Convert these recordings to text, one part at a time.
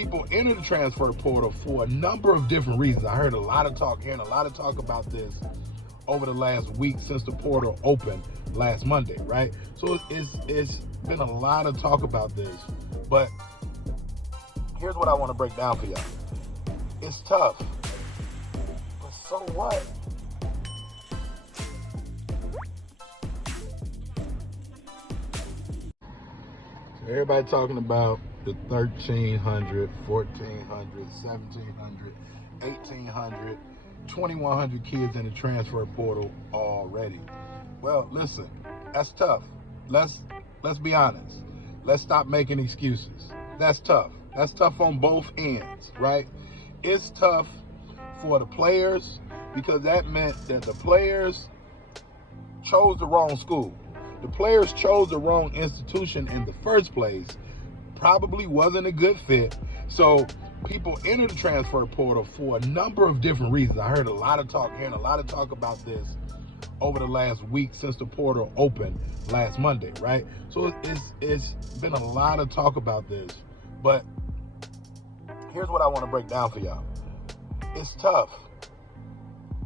People enter the transfer portal for a number of different reasons. I heard a lot of talk, hearing a lot of talk about this over the last week since the portal opened last Monday, right? So it's been a lot of talk about this, but here's what I want to break down for y'all. It's tough, but so what? So everybody talking about the 1,300, 1,400, 1,700, 1,800, 2,100 kids in the transfer portal already. Well, listen, that's tough. Let's be honest. Let's stop making excuses. That's tough. That's tough on both ends, right? It's tough for the players because that meant that the players chose the wrong school. The players chose the wrong institution in the first place. Probably wasn't a good fit. So people enter the transfer portal for a number of different reasons. I heard a lot of talk, hearing a lot of talk about this over the last week since the portal opened last Monday, right? So it's been a lot of talk about this, but here's what I want to break down for y'all. It's tough,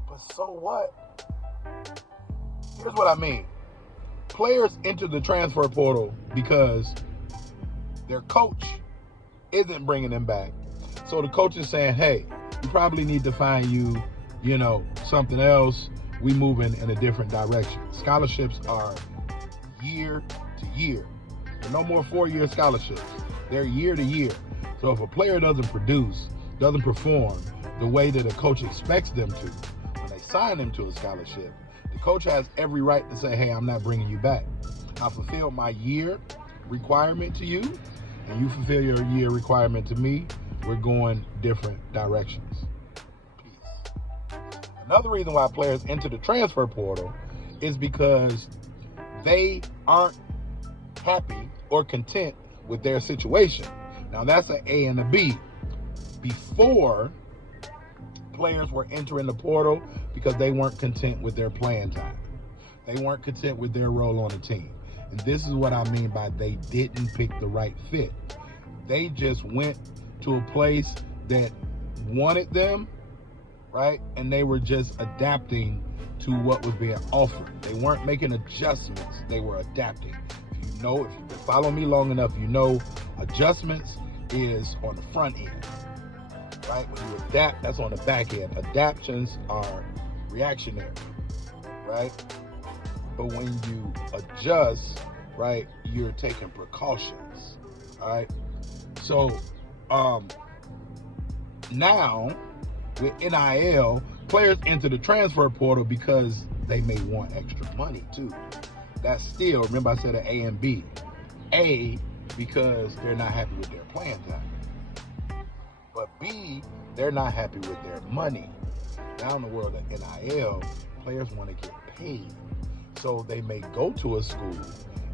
but so what? Here's what I mean. Players enter the transfer portal because their coach isn't bringing them back. So the coach is saying, hey, we probably need to find you, something else. We moving in a different direction. Scholarships are year to year. There are no more 4-year scholarships. They're year to year. So if a player doesn't produce, doesn't perform the way that a coach expects them to, when they sign them to a scholarship, the coach has every right to say, hey, I'm not bringing you back. I fulfilled my year requirement to you, and you fulfill your year requirement to me. We're going different directions. Peace. Another reason why players enter the transfer portal is because they aren't happy or content with their situation. Now that's an A and a B. Before, players were entering the portal because they weren't content with their playing time. They weren't content with their role on the team. And this is what I mean by they didn't pick the right fit. They just went to a place that wanted them, right? And they were just adapting to what was being offered. They weren't making adjustments. They were adapting. If you've been following me long enough, adjustments is on the front end, right? When you adapt, that's on the back end. Adaptions are reactionary, right? But when you adjust, right, you're taking precautions, all right? So now with NIL, players enter the transfer portal because they may want extra money too. That's still, remember I said an A and B. A, because they're not happy with their playing time. But B, they're not happy with their money. Now in the world of NIL, players want to get paid. So they may go to a school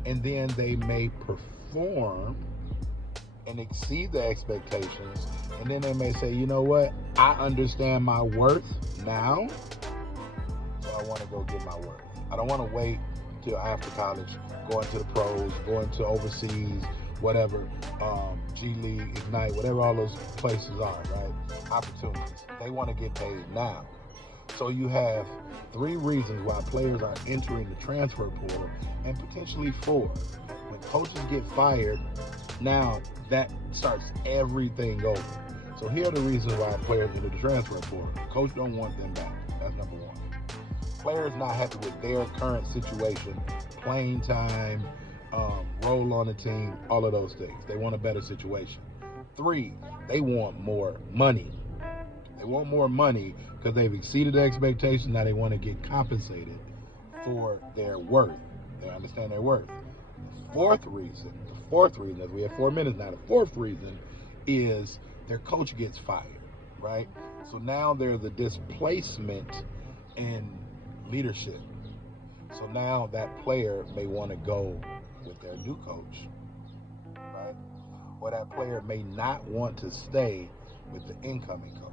and then they may perform and exceed the expectations. And then they may say, you know what? I understand my worth now, so I want to go get my worth. I don't want to wait till after college, going to the pros, going to overseas, whatever, G League, Ignite, whatever all those places are, right? Opportunities. They want to get paid now. So you have 3 reasons why players are entering the transfer portal, and potentially 4. When coaches get fired, now that starts everything over. So here are the reasons why players enter the transfer portal. Coach don't want them back. That's number 1. Players not happy with their current situation, playing time, role on the team, all of those things. They want a better situation. 3, they want more money. They want more money because they've exceeded the expectations. Now they want to get compensated for their worth. They understand their worth. The fourth reason, as we have 4 minutes now, the 4th reason is their coach gets fired, right? So now there's a displacement in leadership. So now that player may want to go with their new coach, right? Or that player may not want to stay with the incoming coach.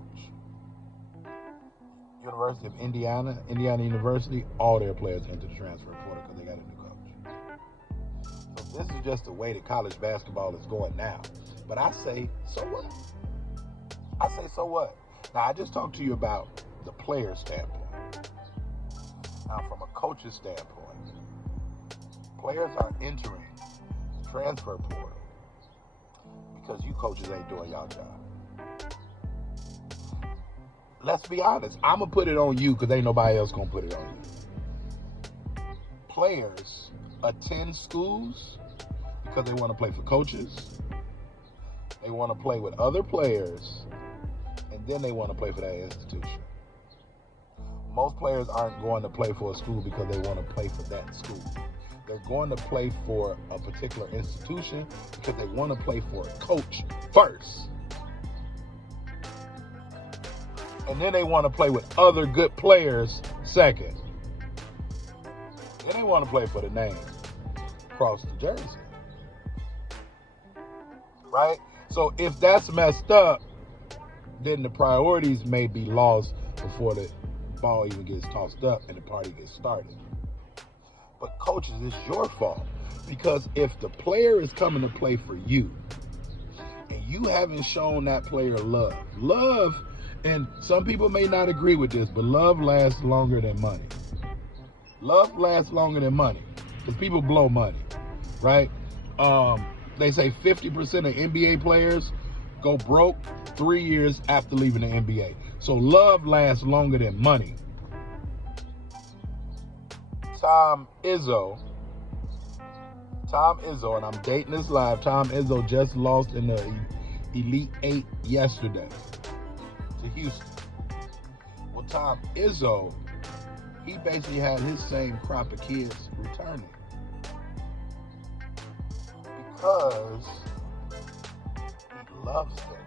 University of Indiana University, all their players enter the transfer portal because they got a new coach. So this is just the way that college basketball is going now. But I say, so what? I say, so what? Now, I just talked to you about the player standpoint. Now, from a coach's standpoint, players are entering the transfer portal because you coaches ain't doing y'all job. Let's be honest. I'm going to put it on you because ain't nobody else going to put it on you. Players attend schools because they want to play for coaches. They want to play with other players. And then they want to play for that institution. Most players aren't going to play for a school because they want to play for that school. They're going to play for a particular institution because they want to play for a coach first. And then they want to play with other good players second. Then they want to play for the name across the jersey. Right? So if that's messed up, then the priorities may be lost before the ball even gets tossed up and the party gets started. But coaches, it's your fault. Because if the player is coming to play for you and you haven't shown that player love, and some people may not agree with this, but love lasts longer than money. Love lasts longer than money because people blow money, right? They say 50% of NBA players go broke 3 years after leaving the NBA. So love lasts longer than money. Tom Izzo, and I'm dating this live, Tom Izzo just lost in the Elite 8 yesterday to Houston. Well, Tom Izzo, he basically had his same crop of kids returning because he loves them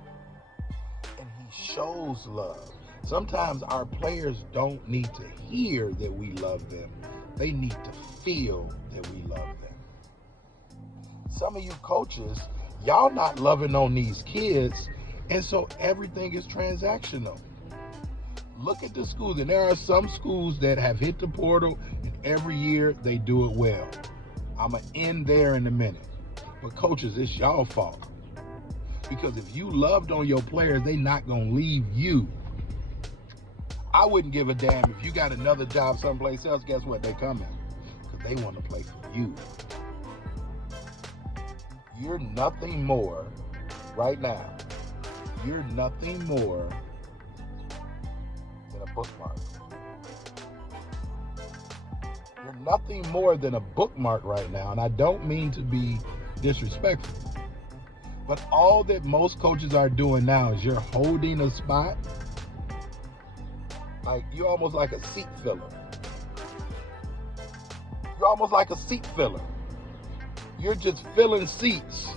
and he shows love. Sometimes our players don't need to hear that we love them. They need to feel that we love them. Some of you coaches, y'all not loving on these kids, and so everything is transactional. Look at the schools, and there are some schools that have hit the portal, and every year they do it well. I'm going to end there in a minute. But coaches, it's y'all fault. Because if you loved on your players, they not going to leave you. I wouldn't give a damn if you got another job someplace else. Guess what? They coming because they want to play for you. You're nothing more right now. You're nothing more than a bookmark. You're nothing more than a bookmark right now. And I don't mean to be disrespectful. But all that most coaches are doing now is you're holding a spot. Like you're almost like a seat filler. You're almost like a seat filler. You're just filling seats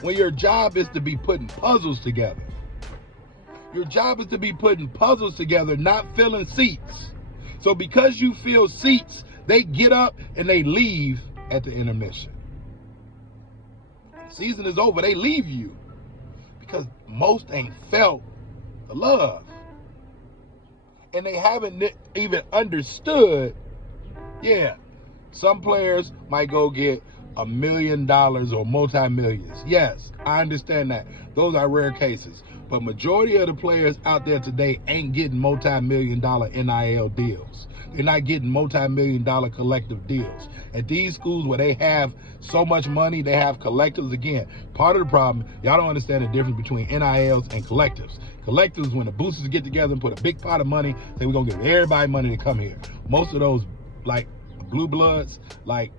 when your job is to be putting puzzles together. Your job is to be putting puzzles together, not filling seats. So because you fill seats, they get up and they leave at the intermission. Season is over, they leave you because most ain't felt the love. And they haven't even understood, some players might go get $1 million or multi-millions. Yes, I understand that. Those are rare cases. But majority of the players out there today ain't getting multi-million dollar NIL deals. They're not getting multi-million dollar collective deals. At these schools where they have so much money, they have collectives. Again, part of the problem, y'all don't understand the difference between NILs and collectives. Collectives, when the boosters get together and put a big pot of money, say we're going to give everybody money to come here. Most of those, like blue bloods, like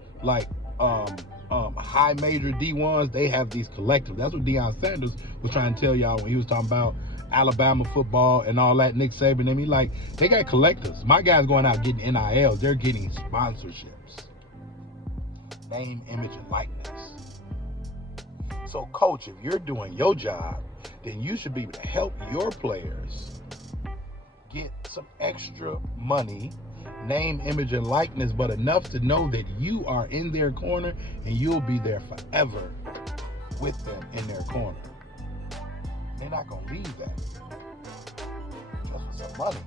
high major D1s, they have these collectives. That's what Deion Sanders was trying to tell y'all when he was talking about Alabama football and all that, Nick Saban. I mean, like, they got collectives. My guys going out getting NILs. They're getting sponsorships. Name, image, and likeness. So, coach, if you're doing your job, then you should be able to help your players get some extra money, name, image, and likeness, but enough to know that you are in their corner and you'll be there forever with them in their corner. They're not going to leave that just for some money.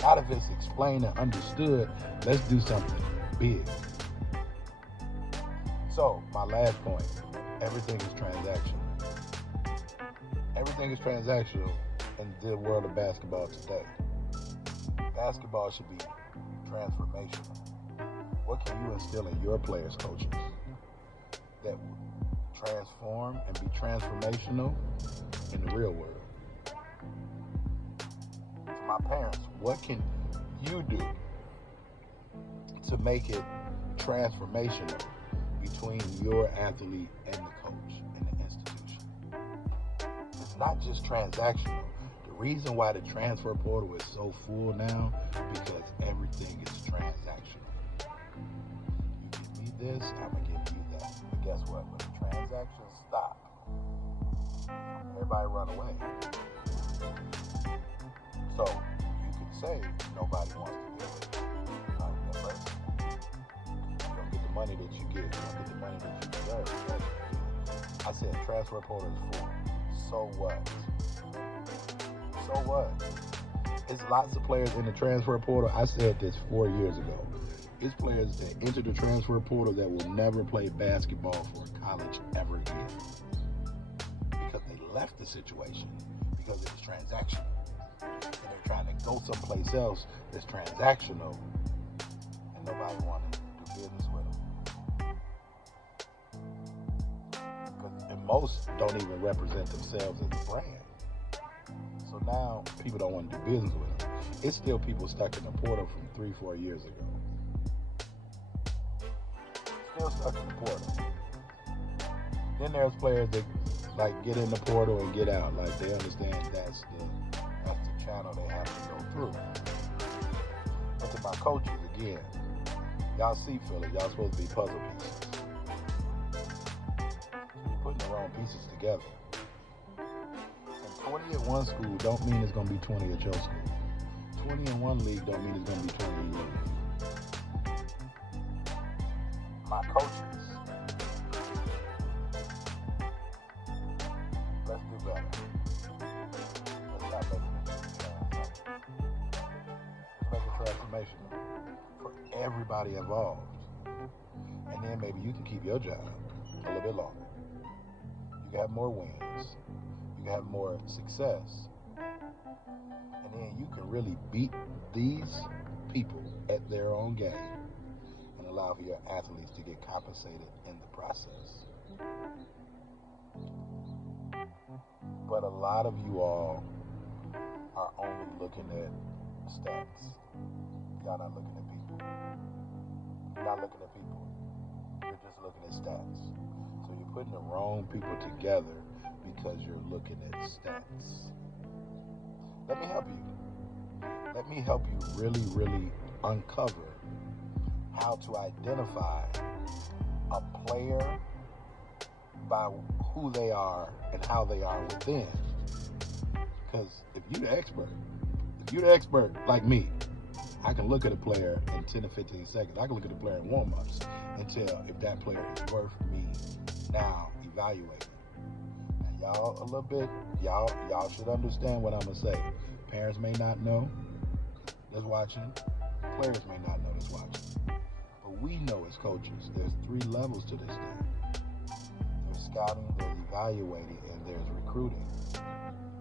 Not if it's explained and understood. Let's do something big. So, my last point, everything is transactional. Everything is transactional in the world of basketball today. Basketball should be transformational. What can you instill in your players, coaches, that will transform and be transformational in the real world? To my parents, what can you do to make it transformational between your athlete and the coach and the institution? It's not just transactional. The reason why the transfer portal is so full now, because everything is transactional. You give me this, I'm going to give you that. But guess what? When the transactions stop, everybody run away. So you can say nobody wants to deal with it. You don't get the money that you get. You don't get the money that you deserve. I said transfer portal is full. So what? So what? There's lots of players in the transfer portal. I said this 4 years ago. It's players that enter the transfer portal that will never play basketball for college ever again. Because they left the situation because it was transactional. And they're trying to go someplace else that's transactional. And nobody wanted to do business with them. And most don't even represent themselves as a brand. So now people don't want to do business with them. It's still people stuck in the portal from 3-4 years ago. Still stuck in the portal. Then there's players that like get in the portal and get out. Like they understand that's the channel they have to go through. But to my coaches, again, y'all see Philly, y'all supposed to be puzzle pieces. You're putting the wrong pieces together. 20 at one school don't mean it's going to be 20 at your school. 20 in one league don't mean it's going to be 20 in your league. My coaches, let's do better. Let's not make it transactional. Let's make it transformational for everybody involved. And then maybe you can keep your job a little bit longer. You can have more wins. You have more success, and then you can really beat these people at their own game and allow for your athletes to get compensated in the process. But a lot of you all are only looking at stats. Y'all not looking at people. You're not looking at people. You're just looking at stats. So you're putting the wrong people together because you're looking at stats. Let me help you. Let me help you really, really uncover how to identify a player by who they are and how they are within. Because if you're the expert like me, I can look at a player in 10 to 15 seconds. I can look at a player in warm-ups and tell if that player is worth me now evaluating. Y'all a little bit, y'all should understand what I'm going to say. Parents may not know that's watching. Players may not know that's watching. But we know as coaches, there's 3 levels to this thing. There's scouting, there's evaluating, and there's recruiting.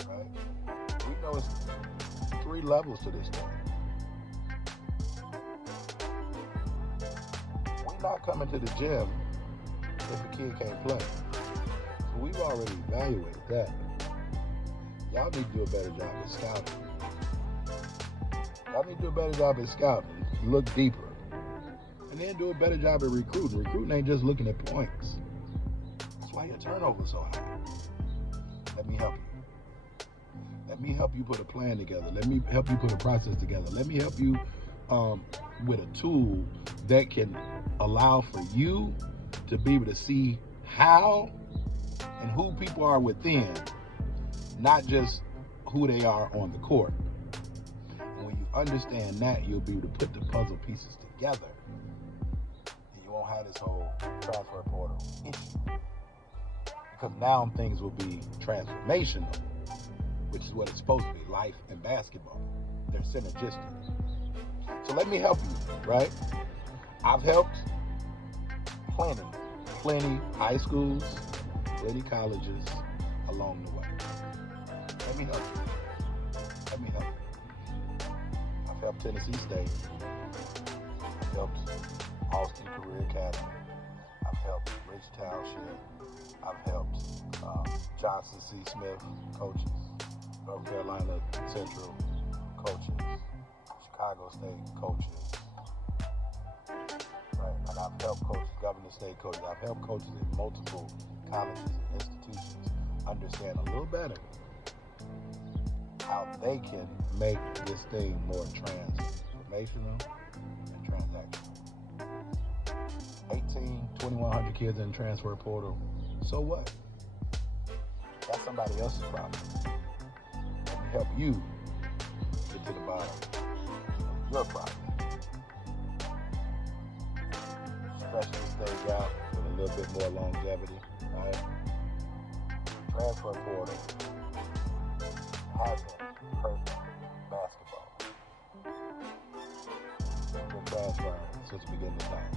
Right? We know it's 3 levels to this thing. We're not coming to the gym if a kid can't play. We've already evaluated that. Y'all need to do a better job at scouting. Y'all need to do a better job at scouting. Look deeper. And then do a better job at recruiting. Recruiting ain't just looking at points. That's why your turnover's so high. Let me help you. Let me help you put a plan together. Let me help you put a process together. Let me help you with a tool that can allow for you to be able to see how and who people are within, not just who they are on the court. And when you understand that, you'll be able to put the puzzle pieces together, and you won't have this whole transfer portal issue. Because now things will be transformational, which is what it's supposed to be, life and basketball. They're synergistic. So let me help you, right? I've helped plenty high schools, plenty colleges along the way. Let me help you. Let me help you. I've helped Tennessee State. I've helped Austin Career Academy. I've helped Rich Township. I've helped Johnson C. Smith coaches, North Carolina Central coaches, Chicago State coaches. Right, and I've helped coaches, Governor State coaches. I've helped coaches in multiple colleges and institutions understand a little better how they can make this thing more transformational and transactional. 2,100 kids in the transfer portal. So what? That's somebody else's problem. Let me help you get to the bottom of your problem. Specialist stage out with a little bit more longevity, right? Transfer portal hasn't hurt basketball. We've been transferring since the beginning of time.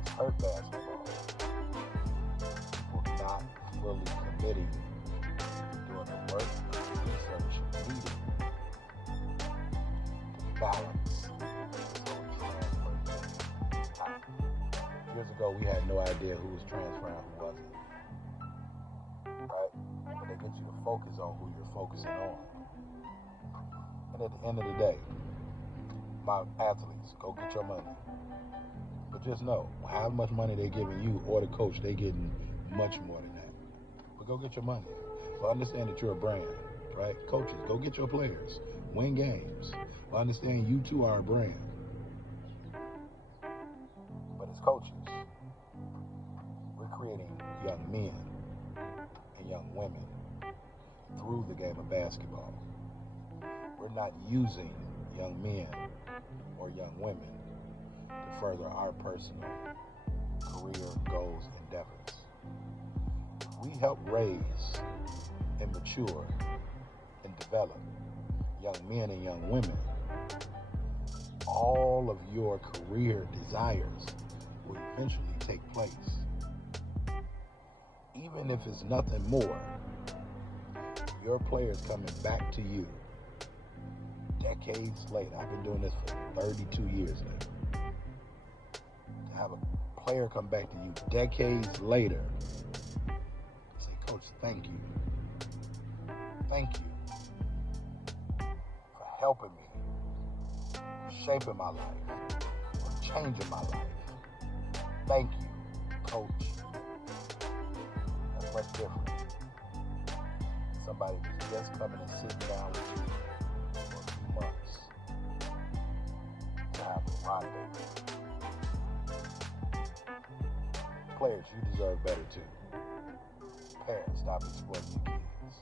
It's hurt basketball. People not fully committing, doing the work, research needed to balance transfer. Years ago, we had no idea who was transferring, who wasn't. Right? But they get you to focus on who you're focusing on. And at the end of the day, my athletes, go get your money. But just know, how much money they're giving you or the coach, they're getting much more than that. But go get your money. But understand that you're a brand, right? Coaches, go get your players. Win games. But understand you too are a brand. But as coaches, we're creating young men and young women through the game of basketball. We're not using young men or young women to further our personal career goals and endeavors. We help raise and mature and develop young men and young women. All of your career desires will eventually take place. Even if it's nothing more, your players coming back to you decades later. I've been doing this for 32 years now. To have a player come back to you decades later, say, Coach, thank you. Thank you for helping me, for shaping my life, for changing my life. Thank you, Coach. That's much different. Somebody that's just coming and sitting down with you for a few months to have a rendezvous. Players, you deserve better too. Parents, stop exploiting your kids.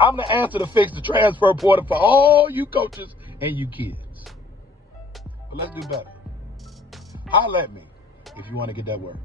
I'm the answer to fix the transfer portal for all you coaches and you kids. But let's do better. Holler at me if you want to get that work.